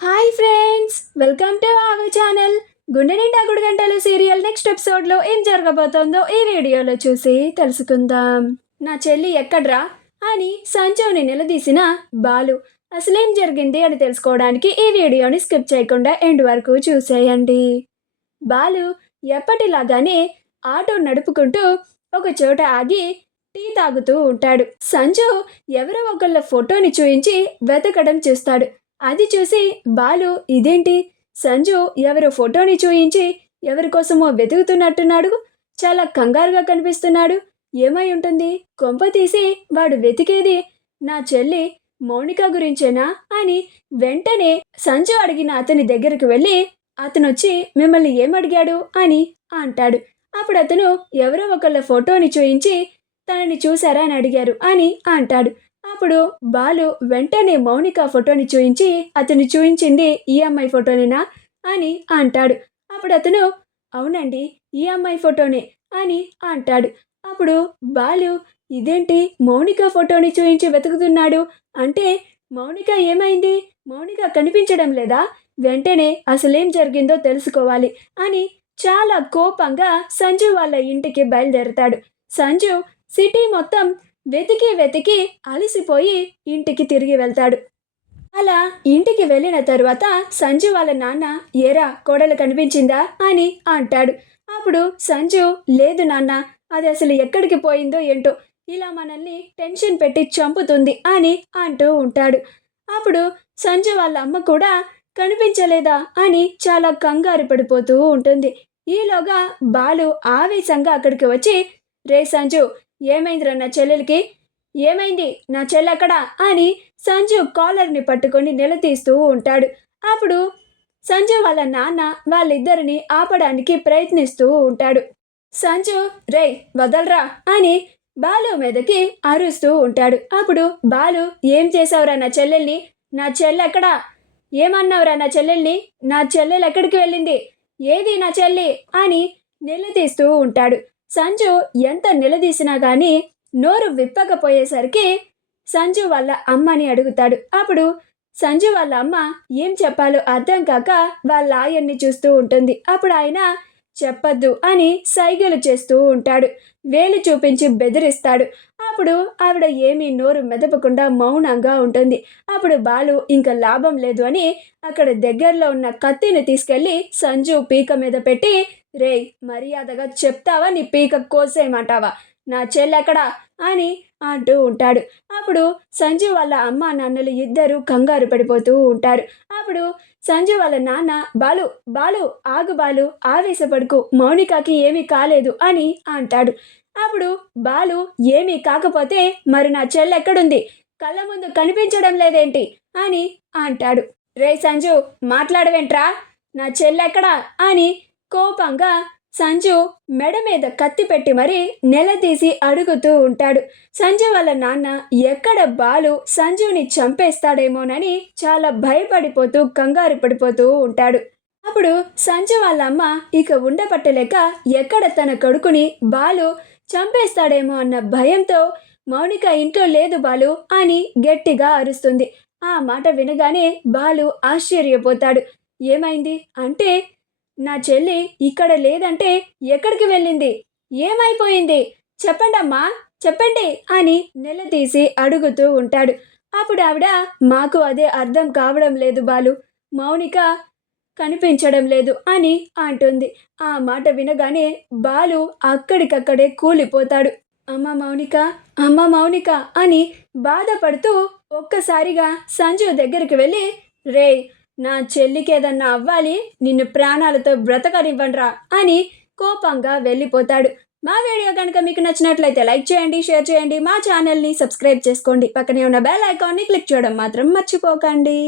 Hi friends, welcome to our channel. గుండె నిండా గుడి గంటలు సీరియల్ నెక్స్ట్ ఎపిసోడ్లో ఏం జరగబోతోందో ఈ వీడియోలో చూసి తెలుసుకుందాం. నా చెల్లి ఎక్కడ్రా అని సంజుని నిలదీసిన బాలు అసలేం జరిగింది అని తెలుసుకోవడానికి ఈ వీడియోని స్కిప్ చేయకుండా ఎండ్ వరకు చూసేయండి. బాలు ఎప్పటిలాగానే ఆటో నడుపుకుంటూ ఒక చోట ఆగి టీ తాగుతూ ఉంటాడు. సంజు ఎవరో ఒకళ్ళ ఫోటోని చూయించి వెతకడం చూస్తాడు. అది చూసి బాలు ఇదేంటి, సంజు ఎవరో ఫోటోని చూయించి ఎవరి కోసమో వెతుకుతున్నట్టున్నాడు, చాలా కంగారుగా కనిపిస్తున్నాడు. ఏమై ఉంటుంది, కొంప తీసి వాడు వెతికేది నా చెల్లి మౌనిక గురించేనా అని వెంటనే సంజు అడిగిన అతని దగ్గరికి వెళ్ళి అతనొచ్చి మిమ్మల్ని ఏమడిగాడు అని అంటాడు. అప్పుడు అతను ఎవరో ఒకళ్ళ ఫోటోని చూయించి తనని చూశారా అని అడిగారు అని అంటాడు. అప్పుడు బాలు వెంటనే మౌనిక ఫోటోని చూయించి అతను చూయించింది ఈ అమ్మాయి ఫోటోనేనా అని అంటాడు. అప్పుడు అతను అవునండి ఈ అమ్మాయి ఫోటోనే అని అంటాడు. అప్పుడు బాలు ఇదేంటి మౌనిక ఫోటోని చూయించి వెతుకుతున్నాడు అంటే మౌనిక ఏమైంది, మౌనిక కనిపించడం లేదా, వెంటనే అసలేం జరిగిందో తెలుసుకోవాలి అని చాలా కోపంగా సంజు వాళ్ళ ఇంటికి బయలుదేరతాడు. సంజు సిటీ మొత్తం వెతికి వెతికి అలసిపోయి ఇంటికి తిరిగి వెళ్తాడు. అలా ఇంటికి వెళ్ళిన తరువాత సంజు వాళ్ళ నాన్న ఏరా కోడలు కనిపించిందా అని అంటాడు. అప్పుడు సంజు లేదు నాన్న, అది అసలు ఎక్కడికి పోయిందో ఏంటో, ఇలా మనల్ని టెన్షన్ పెట్టి చంపుతుంది అని అంటూ ఉంటాడు. అప్పుడు సంజు వాళ్ళ అమ్మ కూడా కనిపించలేదా అని చాలా కంగారు పడిపోతూ ఉంటుంది. ఈలోగా బాలు ఆవేశంగా అక్కడికి వచ్చి రే సంజు, ఏమైందిరా నా చెల్లెలికి, ఏమైంది, నా చెల్లెక్కడా అని సంజు కాలర్ని పట్టుకొని నిలదీస్తూ ఉంటాడు. అప్పుడు సంజు వాళ్ళ నాన్న వాళ్ళిద్దరిని ఆపడానికి ప్రయత్నిస్తూ ఉంటాడు. సంజు రే వదలరా అని బాలు మీదకి అరుస్తూ ఉంటాడు. అప్పుడు బాలు ఏం చేసావురా నా చెల్లెల్ని, నా చెల్లెక్కడా, ఏమన్నావురా నా చెల్లెల్ని, నా చెల్లెలు ఎక్కడికి వెళ్ళింది, ఏది నా చెల్లి అని నిలదీస్తూ ఉంటాడు. సంజు ఎంత నిలదీసినా కానీ నోరు విప్పకపోయేసరికి సంజు వాళ్ళ అమ్మని అడుగుతాడు. అప్పుడు సంజు వాళ్ళ అమ్మ ఏం చెప్పాలో అర్థం కాక వాళ్ళ ఆయన్ని చూస్తూ ఉంటుంది. అప్పుడు ఆయన చెప్పద్దు అని సైగలు చేస్తూ ఉంటాడు, వేలు చూపించి బెదిరిస్తాడు. అప్పుడు ఆవిడ ఏమీ నోరు మెదపకుండా మౌనంగా ఉంటుంది. అప్పుడు బాలు ఇంకా లాభం లేదు అని అక్కడ దగ్గరలో ఉన్న కత్తిని తీసుకెళ్ళి సంజు పీక మీద పెట్టి రే మర్యాదగా చెప్తావా నీ పీక కోసేయమంటావా, నా చెల్లెక్కడా అని అంటూ ఉంటాడు. అప్పుడు సంజు వాళ్ళ అమ్మ నాన్నలు ఇద్దరు కంగారు పడిపోతూ ఉంటారు. అప్పుడు సంజు వాళ్ళ నాన్న బాలు బాలు ఆగు బాలు, ఆవేశపడుకు, మౌనికకి ఏమీ కాలేదు అని అంటాడు. అప్పుడు బాలు ఏమీ కాకపోతే మరి నా చెల్లెక్కడుంది, కళ్ళ ముందు కనిపించడం లేదేంటి అని అంటాడు. రే సంజు మాట్లాడవేంట్రా, నా చెల్లెక్కడా అని కోపంగా సంజు మెడ మీద కత్తి పెట్టి మరీ నిలదీసి అడుగుతూ ఉంటాడు. సంజు వాళ్ళ నాన్న ఎక్కడ బాలు సంజుని చంపేస్తాడేమోనని చాలా భయపడిపోతూ కంగారు పడిపోతూ ఉంటాడు. అప్పుడు సంజు వాళ్ళ అమ్మ ఇక ఉండపట్టలేక ఎక్కడ తన కొడుకుని బాలు చంపేస్తాడేమో అన్న భయంతో మౌనిక ఇంట్లో లేదు బాలు అని గట్టిగా అరుస్తుంది. ఆ మాట వినగానే బాలు ఆశ్చర్యపోతాడు. ఏమైంది అంటే నా చెల్లి ఇక్కడ లేదంటే ఎక్కడికి వెళ్ళింది, ఏమైపోయింది, చెప్పండమ్మా చెప్పండి అని నిలదీసి అడుగుతూ ఉంటాడు. అప్పుడు ఆవిడ మాకు అదే అర్థం కావడం లేదు బాలు, మౌనిక కనిపించడం లేదు అని అంటుంది. ఆ మాట వినగానే బాలు అక్కడికక్కడే కూలిపోతాడు. అమ్మ మౌనిక, అమ్మ మౌనిక అని బాధపడుతూ ఒక్కసారిగా సంజు దగ్గరికి వెళ్ళి రే నా చెల్లికి ఏదన్నా అవ్వాలి, నిన్ను ప్రాణాలతో బ్రతకనివ్వండ్రా అని కోపంగా వెళ్ళిపోతాడు. మా వీడియో కనుక మీకు నచ్చినట్లయితే లైక్ చేయండి, షేర్ చేయండి, మా ఛానల్ని సబ్స్క్రైబ్ చేసుకోండి, పక్కనే ఉన్న బెల్ ఐకాన్ని క్లిక్ చేయడం మాత్రం మర్చిపోకండి.